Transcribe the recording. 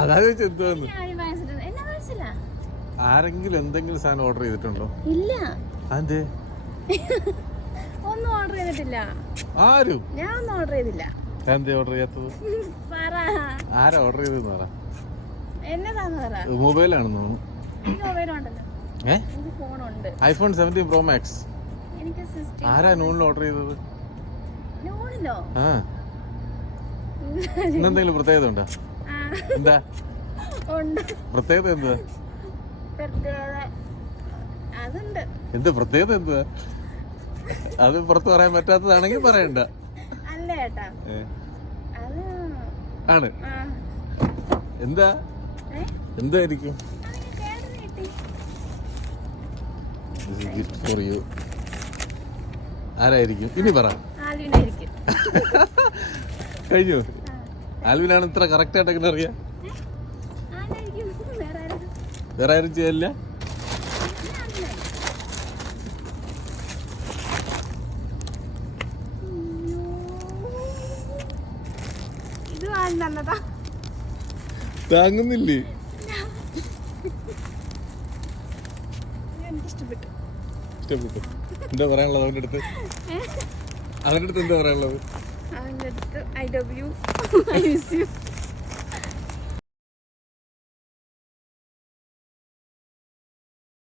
അതാ ചോദിച്ചത് എന്തോന്ന്. എന്നാ മനസ്സിലാ? ആരെങ്കിലും എന്തെങ്കിലും സാധനം ഓർഡർ ചെയ്തിട്ടുണ്ടോ? ഇല്ല, അതെ, ഒന്നും ഓർഡർ ചെയ്തിട്ടില്ല. ആരും? ഞാൻ ഒന്നും ഓർഡർ ചെയ്തില്ല. എന്തേ ഓർഡർ ചെയ്യാത്തത്? പറ, ആരാ ഓർഡർ ചെയ്തെന്ന് പറ. എന്നതാന്ന് പറ. മൊബൈലാണെന്ന് തോന്നുന്നു. എനിക്ക് മൊബൈലുണ്ടല്ലോ, എനിക്ക് ഫോണുണ്ട്. IPhone 17 Pro Max. എനിക്ക് 16. ആരാ നൂണിൽ ഓർഡർ ചെയ്തത്? നൂണിലോ? ആ, ഇന്നെന്തെങ്കിലും പ്രത്യേകത ഉണ്ടോ? എന്താ ഉണ്ട്, പ്രത്യേകത? എന്താ പ്രത്യേകത അതുണ്ട്. എന്ത് പ്രത്യേകത? എന്താ അത് പുറത്ത് പറയാൻ പറ്റാത്തതാണെങ്കിൽ പറയണ്ട. അല്ല ചേട്ടാ, അത് ആണ്. ആ, എന്താ എന്തായിരിക്കും? അതിന് കേട് കിട്ടി. Gift for you. ആരായിരിക്കും? ഇനി പറ. ആൽവിനായിരിക്കും. കഴിഞ്ഞു. ആൽവിനാണ് ഇത്ര കറക്റ്റ് ആയിട്ട് എങ്ങനെ അറിയാം? ആരായിരിക്കും? വേറെ ആരാ? വേറെ ആരും ചെയ്യല്ല. ഇത് വാങ്ങി താങ്ങുന്നില്ലേ? എനിക്ക് ഇഷ്ടപ്പെട്ടു. ഇഷ്ടപ്പെട്ടു. എന്താ പറയാനുള്ളത് അവൻ്റെ അടുത്ത്? അവൻ്റെ അടുത്ത് എന്താ പറയാനുള്ളത്? അവൻ്റെ അടുത്ത് I love you, I miss you.